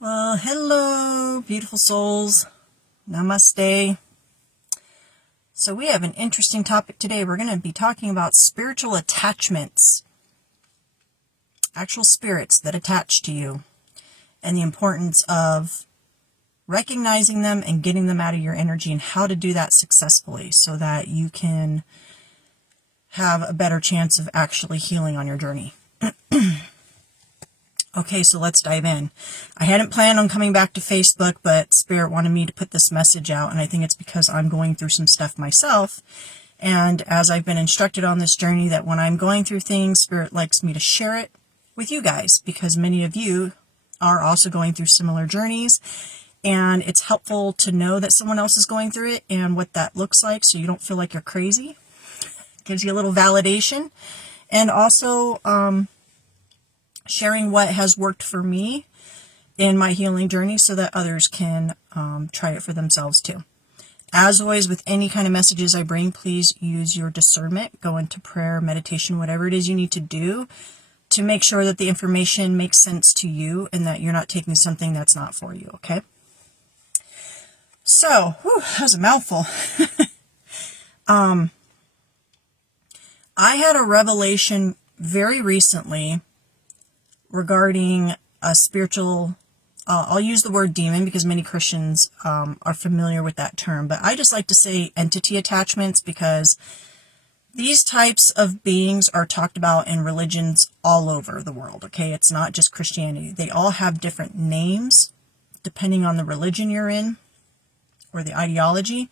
Well, hello, beautiful souls. Namaste. So we have an interesting topic today. We're going to be talking about spiritual attachments, actual spirits that attach to you, and the importance of recognizing them and getting them out of your energy, and how to do that successfully so that you can have a better chance of actually healing on your journey. Okay, so let's dive in. I hadn't planned on coming back to Facebook, but Spirit wanted me to put this message out, and I think it's because I'm going through some stuff myself. And as I've been instructed on this journey, that when I'm going through things, Spirit likes me to share it with you guys, because many of you are also going through similar journeys, and it's helpful to know that someone else is going through it and what that looks like, so you don't feel like you're crazy. It gives you a little validation. And also, sharing what has worked for me in my healing journey so that others can try it for themselves too. As always, with any kind of messages I bring, please use your discernment. Go into prayer, meditation, whatever it is you need to do to make sure that the information makes sense to you and that you're not taking something that's not for you, okay? So, that was a mouthful. I had a revelation very recently regarding a spiritual, I'll use the word demon because many Christians are familiar with that term, but I just like to say entity attachments because these types of beings are talked about in religions all over the world, okay? It's not just Christianity. They all have different names depending on the religion you're in or the ideology,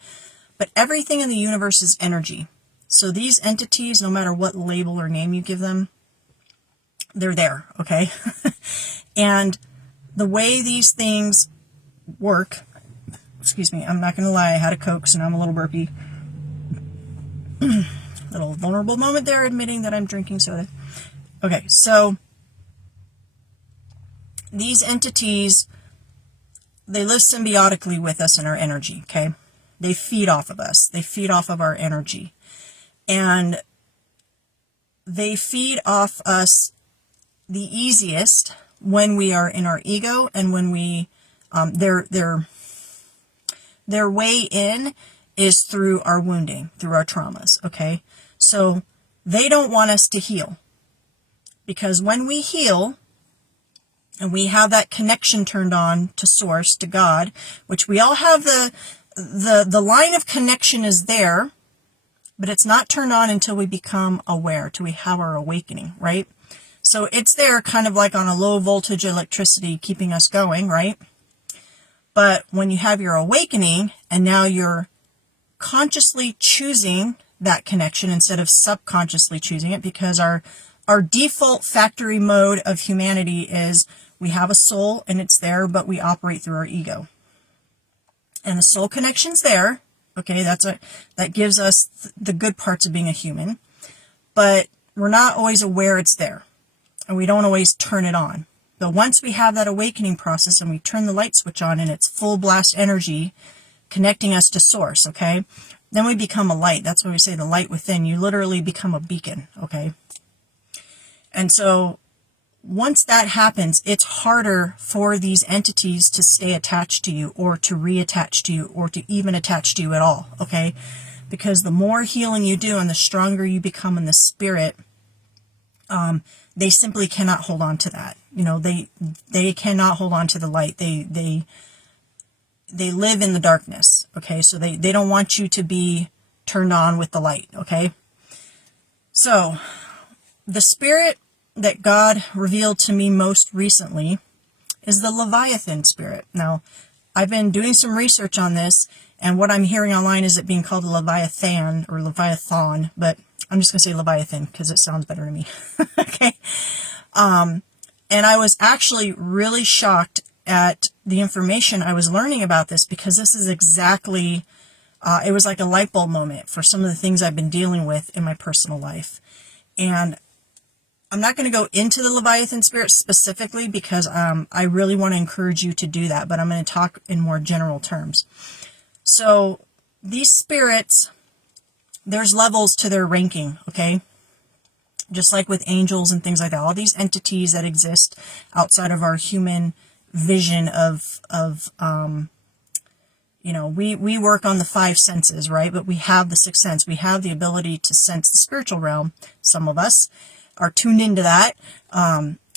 but everything in the universe is energy. So these entities, no matter what label or name you give them, they're there, okay? And the way these things work, excuse me, I'm not going to lie, I had a Coke, so now I'm a little burpy. Little vulnerable moment there, admitting that I'm drinking soda. Okay, so these entities, they live symbiotically with us in our energy, okay? They feed off of us. They feed off of our energy. And they feed off us the easiest when we are in our ego, and when we their way in is through our wounding, through our traumas, okay? So they don't want us to heal, because when we heal and we have that connection turned on to source, to God, which we all have, the line of connection is there, but it's not turned on until we become aware, till we have our awakening, right? So it's there kind of like on a low voltage electricity keeping us going, right? But when you have your awakening and now you're consciously choosing that connection instead of subconsciously choosing it, because our default factory mode of humanity is we have a soul and it's there, but we operate through our ego. And the soul connection's there, okay? That gives us the good parts of being a human, but we're not always aware it's there. And we don't always turn it on. But once we have that awakening process and we turn the light switch on and it's full blast energy connecting us to source, okay? Then we become a light. That's why we say the light within. You literally become a beacon, okay? And so once that happens, it's harder for these entities to stay attached to you or to reattach to you or to even attach to you at all, okay? Because the more healing you do and the stronger you become in the spirit, they simply cannot hold on to that. You know, they cannot hold on to the light. They live in the darkness, okay? So they don't want you to be turned on with the light, okay? So the spirit that God revealed to me most recently is the Leviathan spirit. Now, I've been doing some research on this, and what I'm hearing online is it being called a Leviathan or Leviathan, but I'm just going to say Leviathan because it sounds better to me. Okay. And I was actually really shocked at the information I was learning about this, because this is exactly, it was like a light bulb moment for some of the things I've been dealing with in my personal life. And I'm not going to go into the Leviathan spirit specifically because I really want to encourage you to do that, but I'm going to talk in more general terms. So these spirits, there's levels to their ranking, okay? Just like with angels and things like that, all these entities that exist outside of our human vision of you know, we work on the five senses, right? But we have the sixth sense. We have the ability to sense the spiritual realm. Some of us are tuned into that.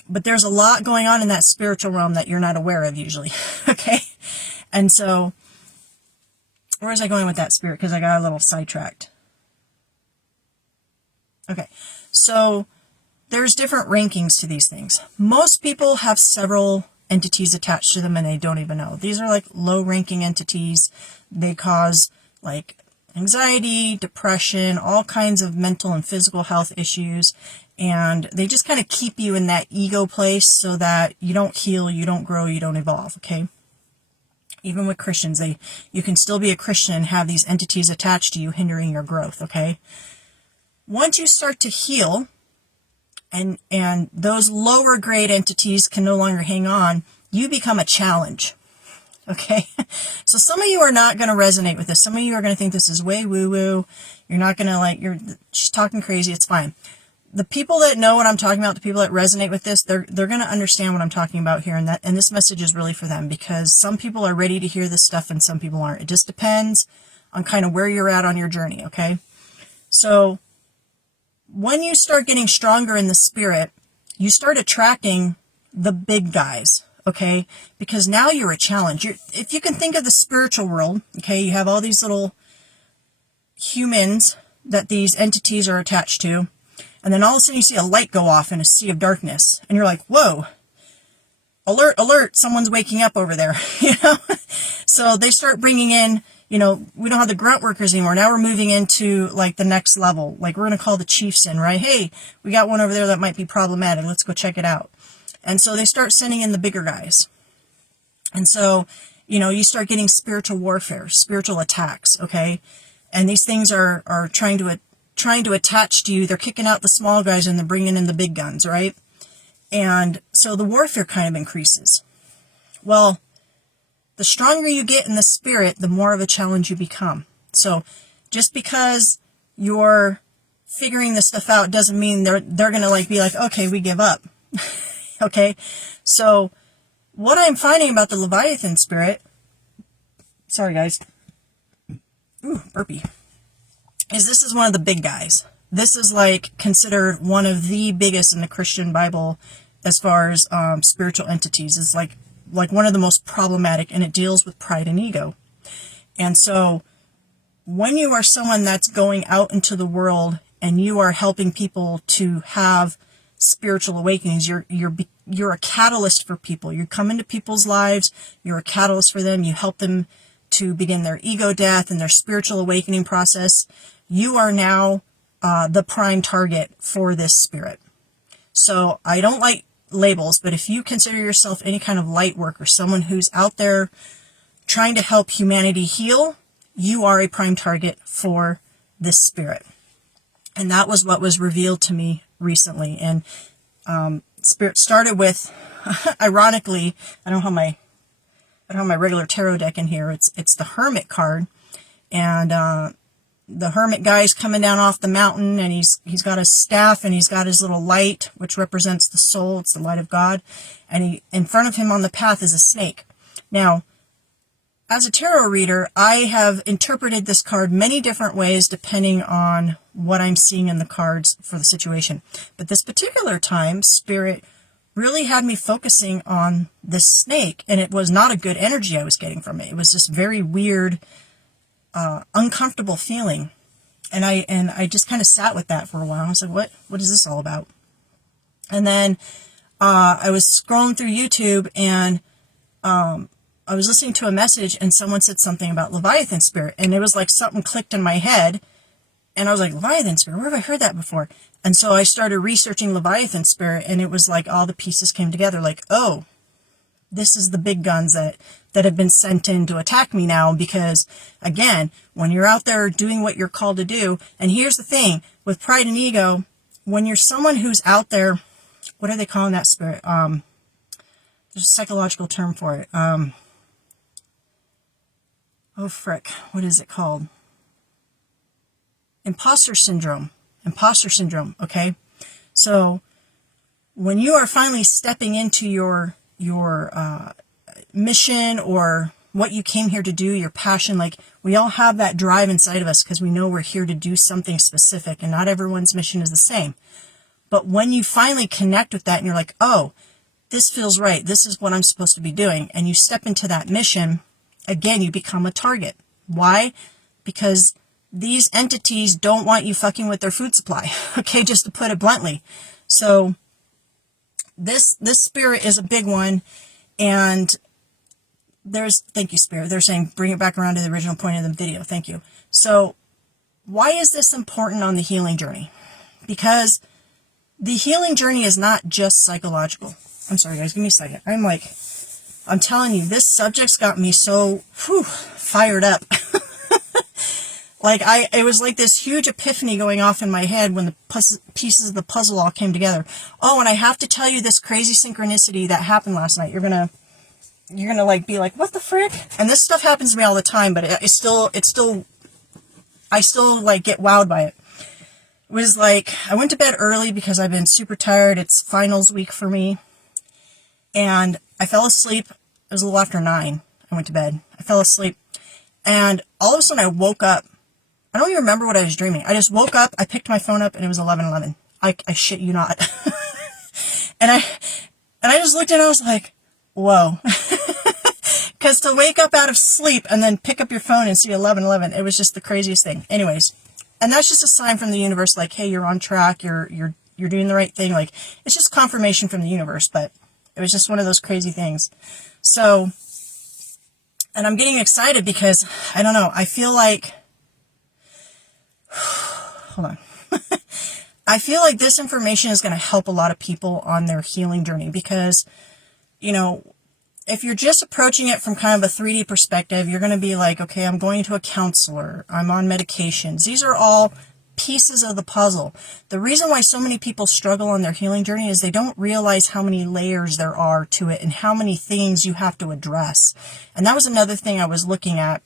But there's a lot going on in that spiritual realm that you're not aware of usually. Okay. And so, where was I going with that, Spirit? Because I got a little sidetracked. Okay. So, there's different rankings to these things. Most people have several entities attached to them and they don't even know. These are like low ranking entities. They cause like anxiety, depression, all kinds of mental and physical health issues. And they just kind of keep you in that ego place so that you don't heal, you don't grow, you don't evolve. Okay. Even with Christians, you can still be a Christian and have these entities attached to you hindering your growth. Okay. Once you start to heal, and those lower grade entities can no longer hang on, you become a challenge. Okay? So some of you are not going to resonate with this. Some of you are going to think this is way woo-woo. You're not going to you're just talking crazy. It's fine. The people that know what I'm talking about, the people that resonate with this, they're going to understand what I'm talking about here. And this message is really for them, because some people are ready to hear this stuff and some people aren't. It just depends on kind of where you're at on your journey. Okay? So, when you start getting stronger in the spirit, you start attracting the big guys, okay? Because now you're a challenge. If you can think of the spiritual world, okay, you have all these little humans that these entities are attached to, and then all of a sudden you see a light go off in a sea of darkness, and you're like, whoa, alert, alert, someone's waking up over there, you know? So they start bringing in, you know, we don't have the grunt workers anymore. Now we're moving into like the next level. Like we're going to call the chiefs in, right? Hey, we got one over there that might be problematic. Let's go check it out. And so they start sending in the bigger guys. And so, you know, you start getting spiritual warfare, spiritual attacks. Okay. And these things are trying to attach to you. They're kicking out the small guys and they're bringing in the big guns, right? And so the warfare kind of increases. Well, the stronger you get in the spirit, the more of a challenge you become. So just because you're figuring this stuff out doesn't mean they're going to like be like, okay, we give up. Okay. So what I'm finding about the Leviathan spirit, sorry guys, ooh, burpee, is this is one of the big guys. This is like considered one of the biggest in the Christian Bible as far as spiritual entities. It's like one of the most problematic, and it deals with pride and ego. And so when you are someone that's going out into the world and you are helping people to have spiritual awakenings, you're a catalyst for people. You come into people's lives, you're a catalyst for them, you help them to begin their ego death and their spiritual awakening process. You are now the prime target for this spirit. So I don't like labels, but if you consider yourself any kind of light worker, someone who's out there trying to help humanity heal, you are a prime target for this spirit. And that was what was revealed to me recently. And spirit started with, ironically, I don't have my regular tarot deck in here. It's the Hermit card, and the hermit guy's coming down off the mountain, and he's got his staff and he's got his little light, which represents the soul. It's the light of God. And in front of him on the path is a snake. Now, as a tarot reader, I have interpreted this card many different ways depending on what I'm seeing in the cards for the situation. But this particular time, Spirit really had me focusing on this snake, and it was not a good energy I was getting from it. It was just very weird, uncomfortable feeling. And I just kind of sat with that for a while. I was like, what is this all about? And then I was scrolling through YouTube, and I was listening to a message, and someone said something about Leviathan spirit, and it was like something clicked in my head, and I was like, Leviathan spirit, where have I heard that before? And so I started researching Leviathan spirit, and it was like all the pieces came together, like, oh, this is the big guns that have been sent in to attack me now, because again, when you're out there doing what you're called to do, and here's the thing, with pride and ego, when you're someone who's out there, what are they calling that spirit? There's a psychological term for it. Oh frick, what is it called? Imposter syndrome, okay? So when you are finally stepping into your mission or what you came here to do, your passion. Like, we all have that drive inside of us because we know we're here to do something specific, and not everyone's mission is the same. But when you finally connect with that and you're like, oh, this feels right, this is what I'm supposed to be doing, and you step into that mission, again, you become a target. Why? Because these entities don't want you fucking with their food supply. Okay, just to put it bluntly. So this spirit is a big one, and thank you, Spirit. They're saying, bring it back around to the original point of the video. Thank you. So why is this important on the healing journey? Because the healing journey is not just psychological. I'm sorry, guys. Give me a second. I'm telling you, this subject's got me so fired up. It was like this huge epiphany going off in my head when the pieces of the puzzle all came together. Oh, and I have to tell you this crazy synchronicity that happened last night. You're gonna be like, what the frick? And this stuff happens to me all the time, but I still get wowed by it. It was like, I went to bed early because I've been super tired. It's finals week for me. And I fell asleep. It was a little after 9. I went to bed. I fell asleep. And all of a sudden I woke up. I don't even remember what I was dreaming. I just woke up. I picked my phone up and it was 11:11. I shit you not. and I just looked and I was like, whoa. Because to wake up out of sleep and then pick up your phone and see 11:11, it was just the craziest thing. Anyways, and that's just a sign from the universe, like, hey, you're on track, you're doing the right thing. Like, it's just confirmation from the universe, but it was just one of those crazy things. So, and I'm getting excited because, I don't know, I feel like, hold on. I feel like this information is going to help a lot of people on their healing journey because, if you're just approaching it from kind of a 3D perspective, you're going to be like, okay, I'm going to a counselor, I'm on medications. These are all pieces of the puzzle. The reason why so many people struggle on their healing journey is they don't realize how many layers there are to it and how many things you have to address. And that was another thing I was looking at.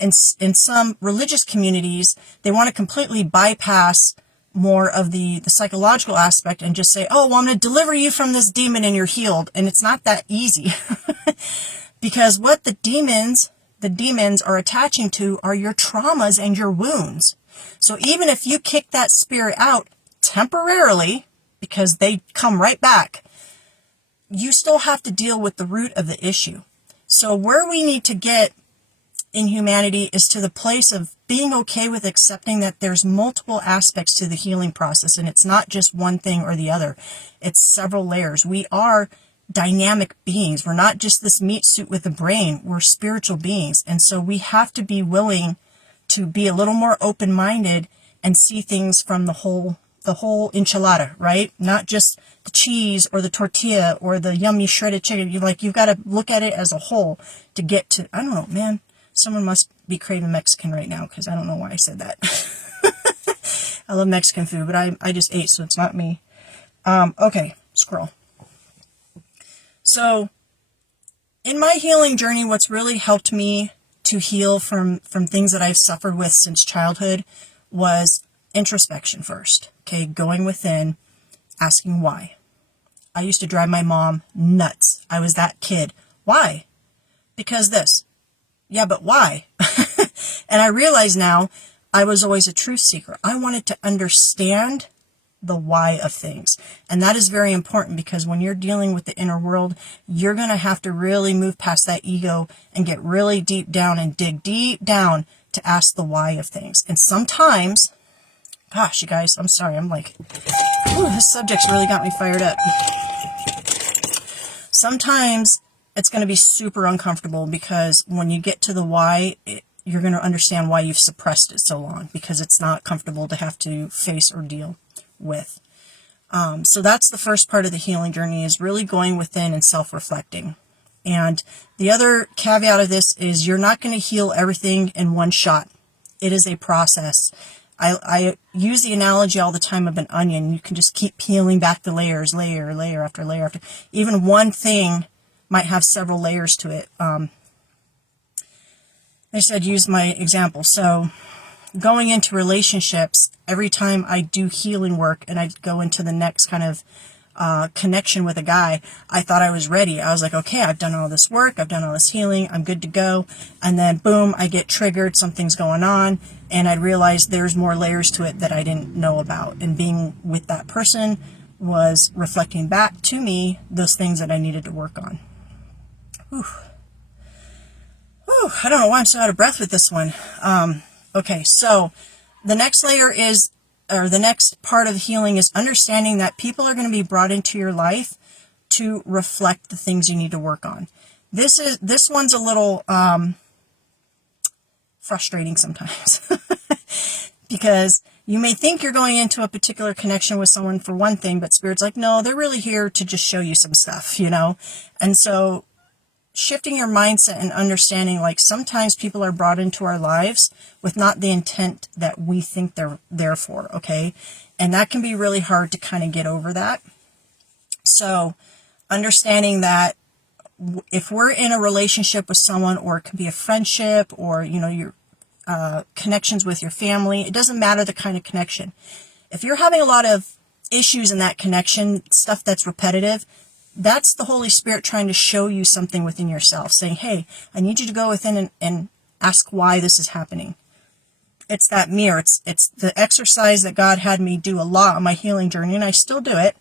In some religious communities, they want to completely bypass more of the psychological aspect and just say, oh, well, I'm going to deliver you from this demon and you're healed. And it's not that easy. Because what the demons are attaching to are your traumas and your wounds. So even if you kick that spirit out temporarily, because they come right back, you still have to deal with the root of the issue. So where we need to get in humanity is to the place of being okay with accepting that there's multiple aspects to the healing process, and it's not just one thing or the other. It's several layers. We are dynamic beings. We're not just this meat suit with a brain. We're spiritual beings. And so we have to be willing to be a little more open-minded and see things from the whole enchilada, right? Not just the cheese or the tortilla or the yummy shredded chicken. You've got to look at it as a whole to get to, I don't know, man. Someone must be craving Mexican right now because I don't know why I said that. I love Mexican food, but I just ate, so it's not me. Okay, scroll. So, in my healing journey, what's really helped me to heal from things that I've suffered with since childhood was introspection first. Okay, going within, asking why. I used to drive my mom nuts. I was that kid. Why? Because this. Yeah, but why? And I realize now I was always a truth seeker. I wanted to understand the why of things. And that is very important because when you're dealing with the inner world, you're going to have to really move past that ego and get really deep down and dig deep down to ask the why of things. And sometimes, gosh, you guys, I'm sorry. I'm like, this subject's really got me fired up. Sometimes it's going to be super uncomfortable because when you get to the why, you're going to understand why you've suppressed it so long because it's not comfortable to have to face or deal with. So that's the first part of the healing journey, is really going within and self-reflecting. And the other caveat of this is you're not going to heal everything in one shot. It is a process. I use the analogy all the time of an onion. You can just keep peeling back the layers, layer after layer after. Even one thing might have several layers to it. I said use my example. So going into relationships, every time I do healing work and I go into the next kind of connection with a guy, I thought I was ready. I was like, okay, I've done all this work, I've done all this healing, I'm good to go. And then boom, I get triggered, something's going on, and I realized there's more layers to it that I didn't know about. And being with that person was reflecting back to me those things that I needed to work on. Whew. Whew, I don't know why I'm so out of breath with this one. Okay, so the next layer is, or the next part of healing is understanding that people are going to be brought into your life to reflect the things you need to work on. This one's a little frustrating sometimes because you may think you're going into a particular connection with someone for one thing, but Spirit's like, no, they're really here to just show you some stuff, you know? And so shifting your mindset and understanding, like, sometimes people are brought into our lives with not the intent that we think they're there for, okay? And that can be really hard to kind of get over that. So understanding that if we're in a relationship with someone, or it could be a friendship, or, you know, your connections with your family, it doesn't matter the kind of connection. If you're having a lot of issues in that connection, stuff that's repetitive, that's the Holy Spirit trying to show you something within yourself, saying, hey, I need you to go within and ask why this is happening. It's that mirror. It's the exercise that God had me do a lot on my healing journey, and I still do it.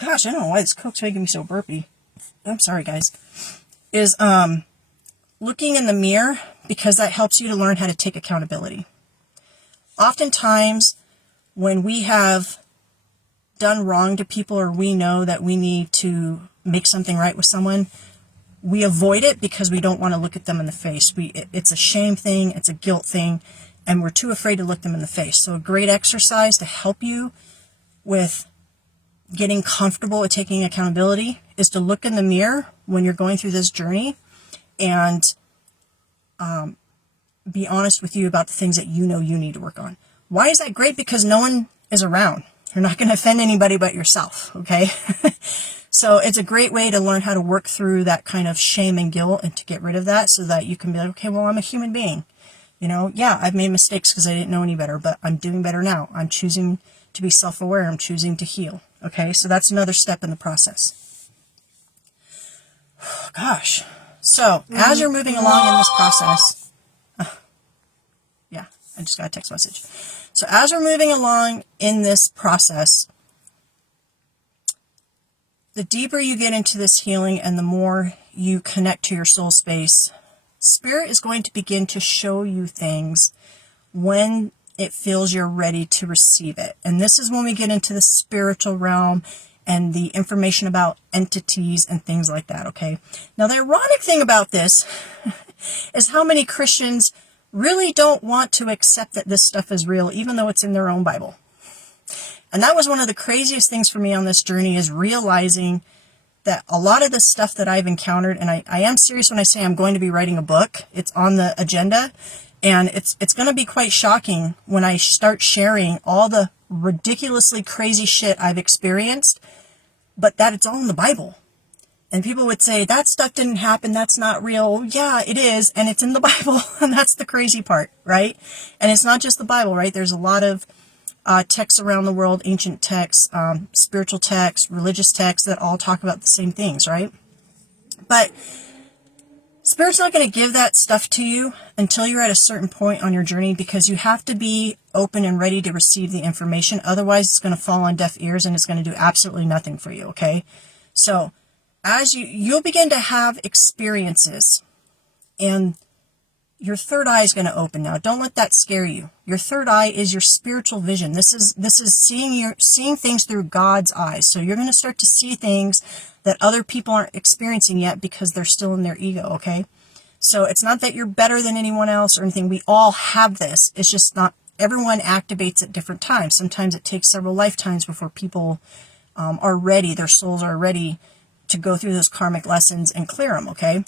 Gosh, I don't know why this Coke's making me so burpy. I'm sorry, guys. Is looking in the mirror, because that helps you to learn how to take accountability. Oftentimes, when we have done wrong to people, or we know that we need to make something right with someone, we avoid it because we don't want to look at them in the face. It's a shame thing, it's a guilt thing, and we're too afraid to look them in the face. So a great exercise to help you with getting comfortable with taking accountability is to look in the mirror when you're going through this journey and be honest with you about the things that you know you need to work on. Why is that great? Because no one is around. You're not going to offend anybody but yourself, okay? So it's a great way to learn how to work through that kind of shame and guilt, and to get rid of that, so that you can be like, okay, well, I'm a human being. You know, yeah, I've made mistakes because I didn't know any better, but I'm doing better now. I'm choosing to be self-aware. I'm choosing to heal, okay? So that's another step in the process. Gosh. So as you're moving along in this process, yeah, I just got a text message. So as we're moving along in this process, the deeper you get into this healing and the more you connect to your soul space, Spirit is going to begin to show you things when it feels you're ready to receive it. And this is when we get into the spiritual realm and the information about entities and things like that, okay? Now, the ironic thing about this is how many Christians really don't want to accept that this stuff is real, even though it's in their own Bible. And that was one of the craziest things for me on this journey, is realizing that a lot of the stuff that I've encountered, and I am serious when I say I'm going to be writing a book. It's on the agenda, and it's going to be quite shocking when I start sharing all the ridiculously crazy shit I've experienced, but that it's all in the Bible. And people would say, that stuff didn't happen, that's not real. Yeah, it is, and it's in the Bible, and that's the crazy part, right? And it's not just the Bible, right? There's a lot of texts around the world, ancient texts, spiritual texts, religious texts, that all talk about the same things, right? But Spirit's not going to give that stuff to you until you're at a certain point on your journey, because you have to be open and ready to receive the information. Otherwise, it's going to fall on deaf ears, and it's going to do absolutely nothing for you, okay? So as you'll begin to have experiences, and your third eye is going to open. Now, don't let that scare you. Your third eye is your spiritual vision. This is seeing things through God's eyes. So you're going to start to see things that other people aren't experiencing yet, because they're still in their ego, okay? So it's not that you're better than anyone else or anything. We all have this. It's just not everyone activates at different times. Sometimes it takes several lifetimes before people are ready, their souls are ready to go through those karmic lessons and clear them, okay?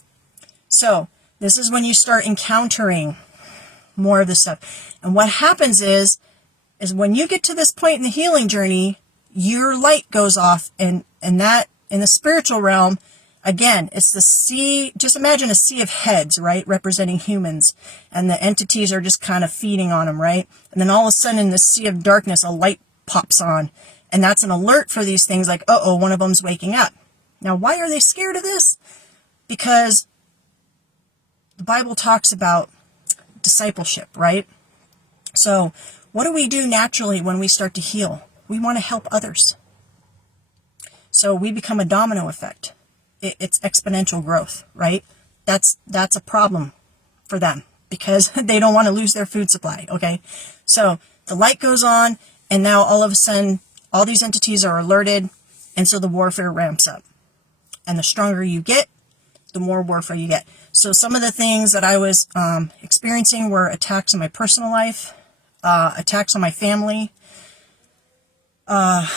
So this is when you start encountering more of this stuff. And what happens is when you get to this point in the healing journey, your light goes off, and that in the spiritual realm, again, it's the sea. Just imagine a sea of heads, right, representing humans, and the entities are just kind of feeding on them, right? And then all of a sudden, in the sea of darkness, a light pops on, And that's an alert for these things like, uh-oh, one of them's waking up. Now, why are they scared of this? Because the Bible talks about discipleship, right? So what do we do naturally when we start to heal? We want to help others. So we become a domino effect. It's exponential growth, right? That's a problem for them because they don't want to lose their food supply, okay? So the light goes on, and now all of a sudden, all these entities are alerted, and so the warfare ramps up. And the stronger you get, the more warfare you get. So some of the things that I was experiencing were attacks on my personal life, attacks on my family, a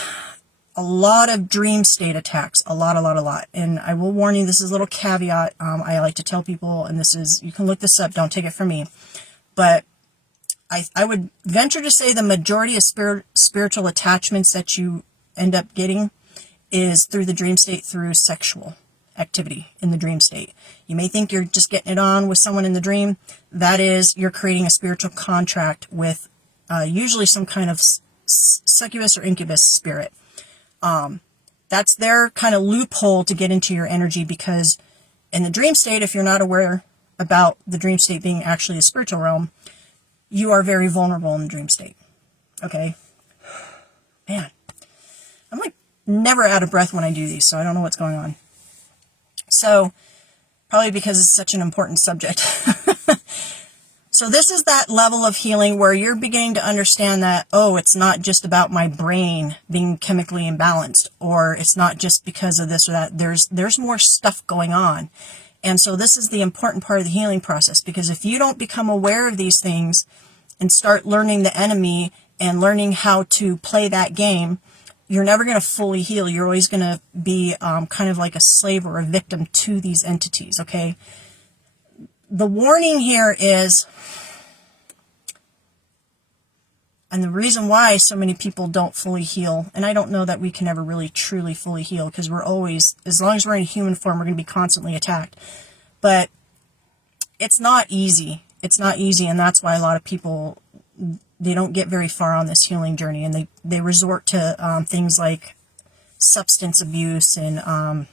lot of dream state attacks, a lot. And I will warn you, this is a little caveat. I like to tell people, and this is, you can look this up, don't take it from me. But I would venture to say the majority of spiritual attachments that you end up getting is through the dream state, through sexual activity in the dream state. You may think you're just getting it on with someone in the dream. That is, you're creating a spiritual contract with usually some kind of succubus or incubus spirit. That's their kind of loophole to get into your energy, because in the dream state, if you're not aware about the dream state being actually a spiritual realm, you are very vulnerable in the dream state. Okay? Man, I'm like never out of breath when I do these, so I don't know what's going on. So, probably because it's such an important subject. So this is that level of healing where you're beginning to understand that, oh, it's not just about my brain being chemically imbalanced, or it's not just because of this or that. There's more stuff going on. And so this is the important part of the healing process, because if you don't become aware of these things and start learning the enemy and learning how to play that game, you're never going to fully heal. You're always going to be kind of like a slave or a victim to these entities, okay? The warning here is, and the reason why so many people don't fully heal, and I don't know that we can ever really truly fully heal, because we're always, as long as we're in human form, we're going to be constantly attacked. But it's not easy. It's not easy, and that's why a lot of people, they don't get very far on this healing journey, and they resort to things like substance abuse and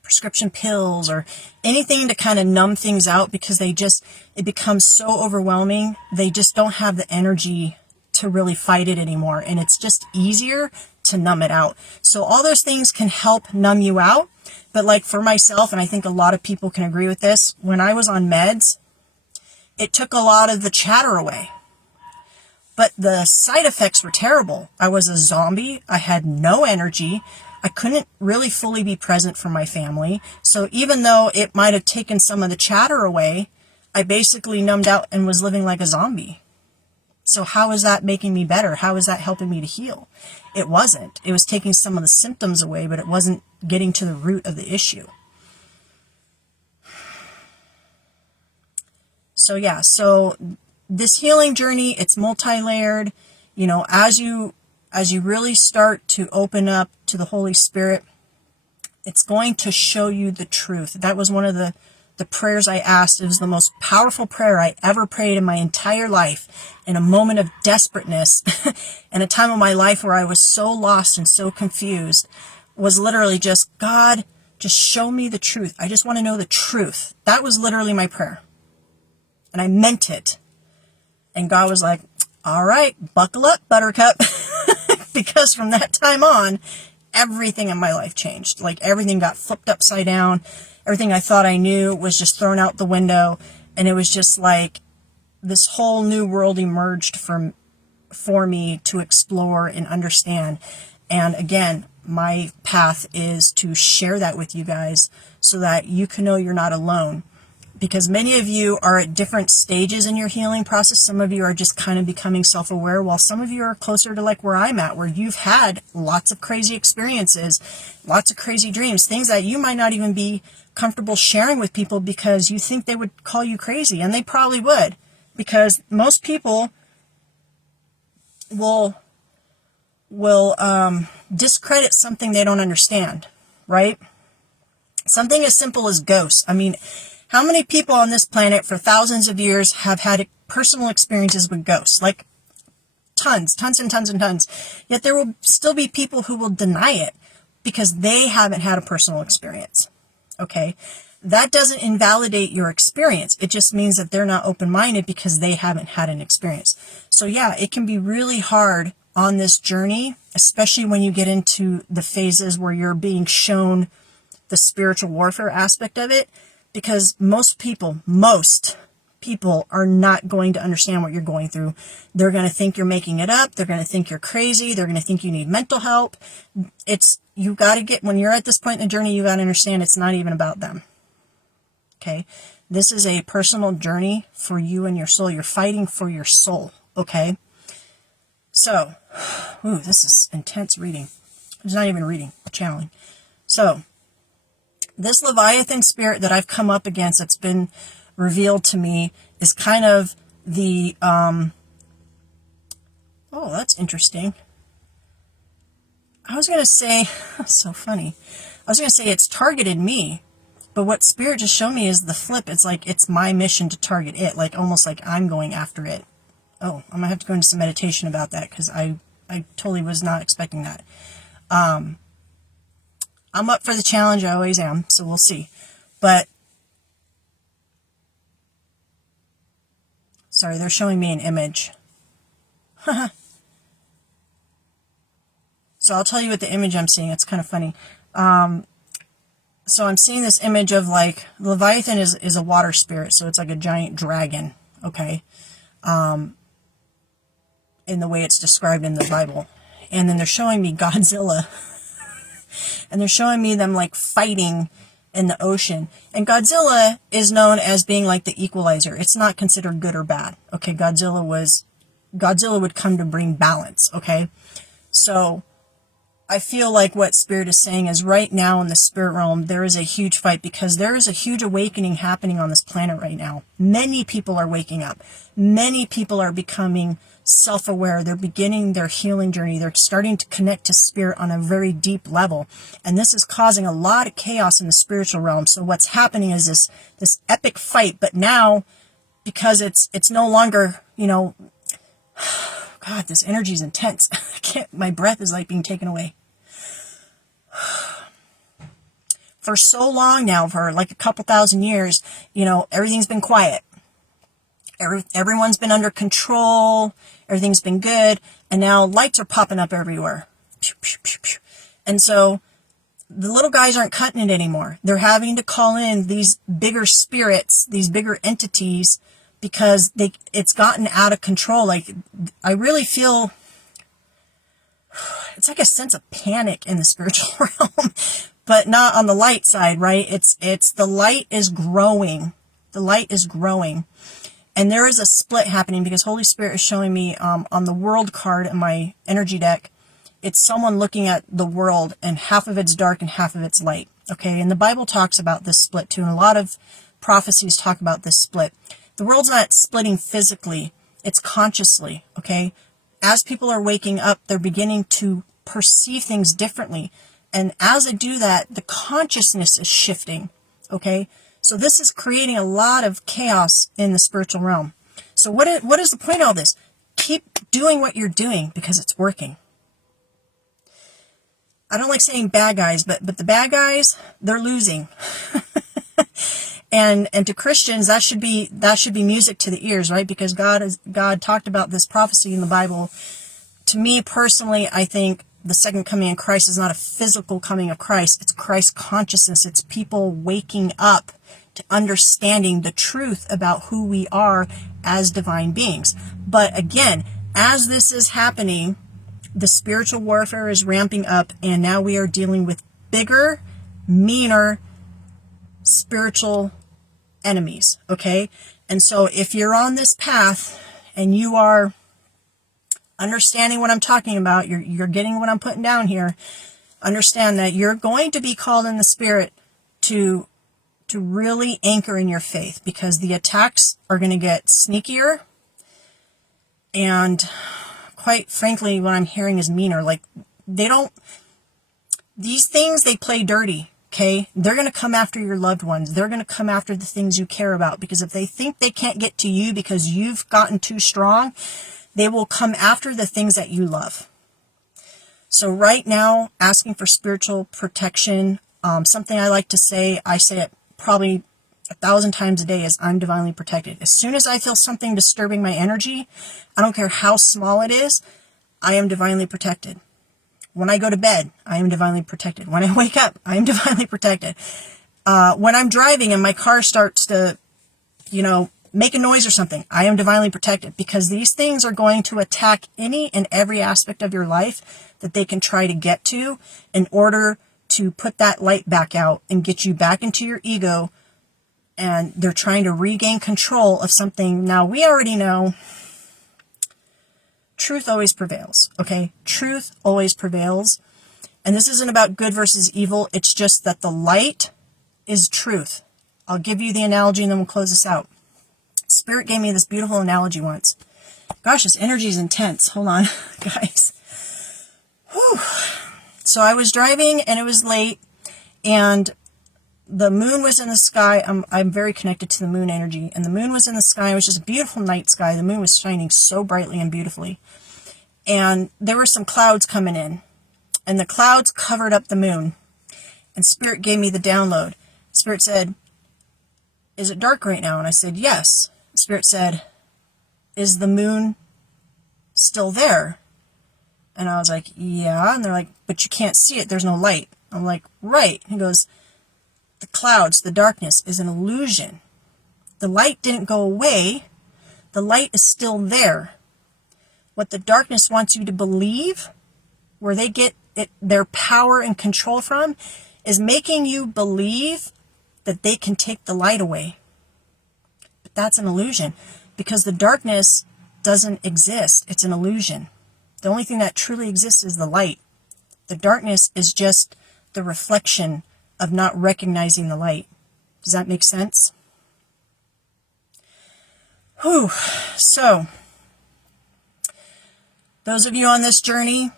prescription pills or anything to kind of numb things out, because it becomes so overwhelming. They just don't have the energy to really fight it anymore, and it's just easier to numb it out. So all those things can help numb you out. But like for myself, and I think a lot of people can agree with this, when I was on meds, it took a lot of the chatter away. But the side effects were terrible. I was a zombie. I had no energy. I couldn't really fully be present for my family. So even though it might have taken some of the chatter away, I basically numbed out and was living like a zombie. So how is that making me better? How is that helping me to heal? It wasn't. It was taking some of the symptoms away, but it wasn't getting to the root of the issue. So yeah, so this healing journey, it's multi-layered. You know, as you really start to open up to the Holy Spirit, it's going to show you the truth. That was one of the prayers I asked. It was the most powerful prayer I ever prayed in my entire life, in a moment of desperateness, in a time of my life where I was so lost and so confused, was literally just, God, just show me the truth. I just want to know the truth. That was literally my prayer. And I meant it. And God was like, all right, buckle up, buttercup. Because from that time on, everything in my life changed. Like everything got flipped upside down. Everything I thought I knew was just thrown out the window. And it was just like this whole new world emerged for me to explore and understand. And again, my path is to share that with you guys so that you can know you're not alone. Because many of you are at different stages in your healing process. Some of you are just kind of becoming self-aware, while some of you are closer to like where I'm at, where you've had lots of crazy experiences, lots of crazy dreams, things that you might not even be comfortable sharing with people because you think they would call you crazy, and they probably would, because most people will discredit something they don't understand, right? Something as simple as ghosts. I mean, how many people on this planet for thousands of years have had personal experiences with ghosts? Like tons and tons and tons. Yet there will still be people who will deny it because they haven't had a personal experience. Okay? That doesn't invalidate your experience. It just means that they're not open-minded because they haven't had an experience. So yeah, it can be really hard on this journey, especially when you get into the phases where you're being shown the spiritual warfare aspect of it, because most people are not going to understand what you're going through. They're going to think you're making it up. They're going to think you're crazy. They're going to think you need mental help. You got to get, when you're at this point in the journey, you got to understand it's not even about them. Okay. This is a personal journey for you and your soul. You're fighting for your soul. Okay. So, this is intense reading. It's not even reading, channeling. So, this Leviathan spirit that I've come up against, that's been revealed to me, is kind of the, oh, that's interesting. I was going to say, so funny. I was going to say it's targeted me, but what Spirit just showed me is the flip. It's like it's my mission to target it, like almost like I'm going after it. Oh, I'm going to have to go into some meditation about that because I totally was not expecting that. I'm up for the challenge. I always am, so we'll see. But, sorry, they're showing me an image. So I'll tell you what the image I'm seeing. It's kind of funny. So I'm seeing this image of like, Leviathan is a water spirit, so it's like a giant dragon, okay? In the way it's described in the Bible. And then they're showing me Godzilla. And they're showing me them like fighting in the ocean. And Godzilla is known as being like the equalizer. It's not considered good or bad. Okay, Godzilla would come to bring balance, okay? So I feel like what Spirit is saying is right now in the spirit realm, there is a huge fight because there is a huge awakening happening on this planet right now. Many people are waking up. Many people are becoming self-aware. They're beginning their healing journey. They're starting to connect to Spirit on a very deep level. And this is causing a lot of chaos in the spiritual realm. So what's happening is this epic fight, but now because it's no longer, God, this energy is intense. My breath is like being taken away. For so long now, for like a couple thousand years, everything's been quiet. Everyone's been under control. Everything's been good. And now lights are popping up everywhere. Pew, pew, pew, pew. And so the little guys aren't cutting it anymore. They're having to call in these bigger spirits, these bigger entities, because it's gotten out of control. Like, I really feel it's like a sense of panic in the spiritual realm, but not on the light side, right? It's the light is growing. The light is growing. And there is a split happening because Holy Spirit is showing me on the world card in my energy deck, it's someone looking at the world and half of it's dark and half of it's light. Okay. And the Bible talks about this split too. And a lot of prophecies talk about this split. The world's not splitting physically. It's consciously. Okay. As people are waking up, they're beginning to perceive things differently. And as they do that, the consciousness is shifting. Okay. So this is creating a lot of chaos in the spiritual realm. So what is the point of all this? Keep doing what you're doing because it's working. I don't like saying bad guys, but the bad guys, they're losing. And to Christians, that should be music to the ears, right? Because God talked about this prophecy in the Bible. To me personally, I think the second coming of Christ is not a physical coming of Christ. It's Christ consciousness. It's people waking up to understanding the truth about who we are as divine beings. But again, as this is happening, the spiritual warfare is ramping up, and now we are dealing with bigger, meaner spiritual enemies, okay? And so if you're on this path and you are understanding what I'm talking about, you're getting what I'm putting down here, understand that you're going to be called in the Spirit to really anchor in your faith, because the attacks are going to get sneakier, and quite frankly, what I'm hearing is meaner. Like, these things, they play dirty, okay? They're going to come after your loved ones. They're going to come after the things you care about, because if they think they can't get to you because you've gotten too strong, they will come after the things that you love. So right now, asking for spiritual protection, something I like to say, I say it probably 1,000 times a day, is I'm divinely protected. As soon as I feel something disturbing my energy, I don't care how small it is, I am divinely protected. When I go to bed, I am divinely protected. When I wake up, I am divinely protected. When I'm driving and my car starts to, make a noise or something, I am divinely protected, because these things are going to attack any and every aspect of your life that they can try to get to in order to put that light back out and get you back into your ego. And they're trying to regain control of something. Now, we already know truth always prevails, okay? Truth always prevails. And this isn't about good versus evil. It's just that the light is truth. I'll give you the analogy and then we'll close this out. Spirit gave me this beautiful analogy once. Gosh, this energy is intense. Hold on, guys. Whew. So I was driving and it was late and the moon was in the sky. I'm very connected to the moon energy. And the moon was in the sky. It was just a beautiful night sky. The moon was shining so brightly and beautifully. And there were some clouds coming in. And the clouds covered up the moon. And Spirit gave me the download. Spirit said, "Is it dark right now?" And I said, "Yes." Spirit said, "Is the moon still there?" And I was like, "Yeah." And they're like, "But you can't see it. There's no light." I'm like, "Right." He goes, "The clouds, the darkness is an illusion. The light didn't go away. The light is still there. What the darkness wants you to believe, where they get their power and control from, is making you believe that they can take the light away. But that's an illusion, because the darkness doesn't exist. It's an illusion. The only thing that truly exists is the light. The darkness is just the reflection of not recognizing the light." Does that make sense? Whew. So, those of you on this journey,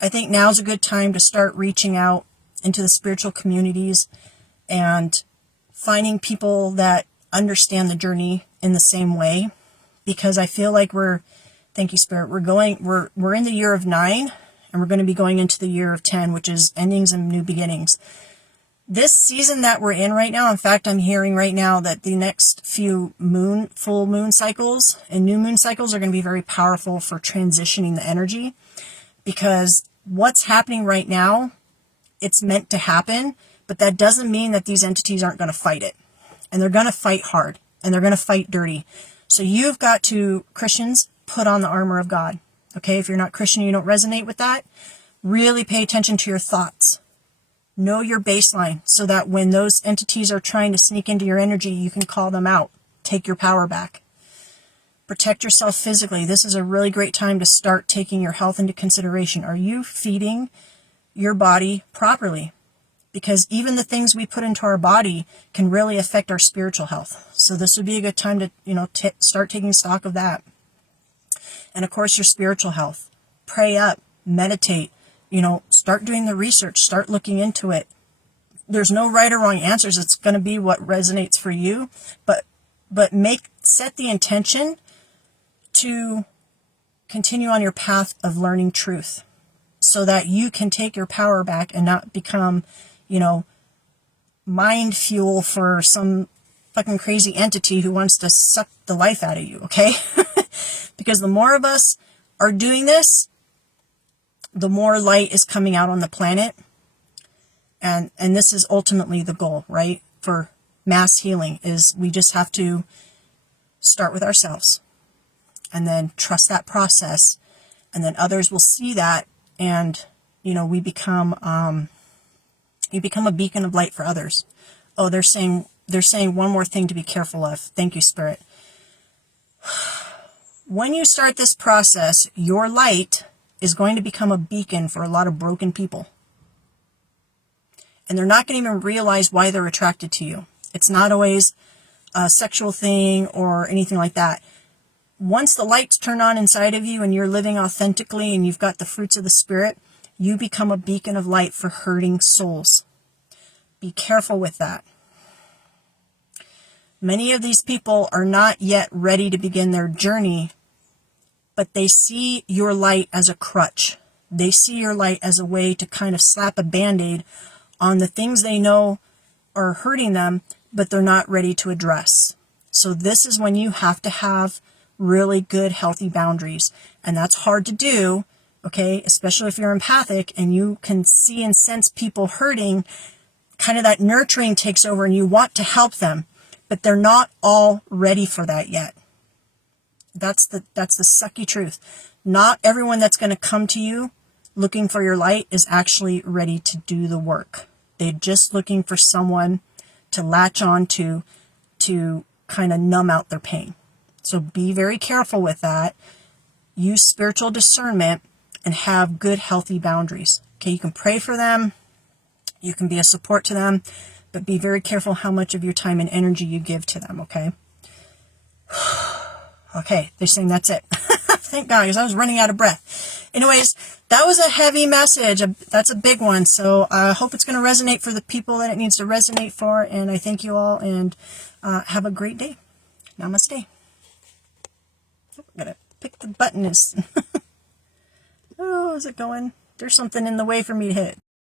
I think now's a good time to start reaching out into the spiritual communities and finding people that understand the journey in the same way, because I feel like thank you, Spirit, we're in the year of 9 and we're going to be going into the year of 10, which is endings and new beginnings. This season that we're in right now, in fact, I'm hearing right now that the next few full moon cycles and new moon cycles are going to be very powerful for transitioning the energy, because what's happening right now, it's meant to happen, but that doesn't mean that these entities aren't going to fight it. And they're going to fight hard, and they're going to fight dirty. So you've got to, Christians, put on the armor of God. Okay, if you're not Christian, you don't resonate with that, really pay attention to your thoughts. Know your baseline so that when those entities are trying to sneak into your energy, you can call them out. Take your power back. Protect yourself physically. This is a really great time to start taking your health into consideration. Are you feeding your body properly? Because even the things we put into our body can really affect our spiritual health. So this would be a good time to, start taking stock of that. And of course, your spiritual health. Pray up, meditate. Start doing the research, start looking into it. There's no right or wrong answers. It's going to be what resonates for you, but set the intention to continue on your path of learning truth so that you can take your power back and not become, mind fuel for some fucking crazy entity who wants to suck the life out of you, okay? Because the more of us are doing this, the more light is coming out on the planet. And this is ultimately the goal, right? For mass healing, is we just have to start with ourselves and then trust that process. And then others will see that. And, we become a beacon of light for others. Oh, they're saying one more thing to be careful of. Thank you, Spirit. When you start this process, your light is going to become a beacon for a lot of broken people. And they're not going to even realize why they're attracted to you. It's not always a sexual thing or anything like that. Once the light's turned on inside of you and you're living authentically and you've got the fruits of the Spirit, you become a beacon of light for hurting souls. Be careful with that. Many of these people are not yet ready to begin their journey, but they see your light as a crutch. They see your light as a way to kind of slap a Band-Aid on the things they know are hurting them, but they're not ready to address. So this is when you have to have really good, healthy boundaries. And that's hard to do, okay? Especially if you're empathic and you can see and sense people hurting, kind of that nurturing takes over and you want to help them, but they're not all ready for that yet. That's the sucky truth. Not everyone that's going to come to you looking for your light is actually ready to do the work. They're just looking for someone to latch on to kind of numb out their pain. So be very careful with that. Use spiritual discernment and have good, healthy boundaries. Okay, you can pray for them. You can be a support to them, but be very careful how much of your time and energy you give to them, okay? Okay, they're saying that's it. Thank God, because I was running out of breath. Anyways, that was a heavy message. That's a big one. So I hope it's going to resonate for the people that it needs to resonate for. And I thank you all, and have a great day. Namaste. I'm going to pick the button. Oh, is it going? There's something in the way for me to hit.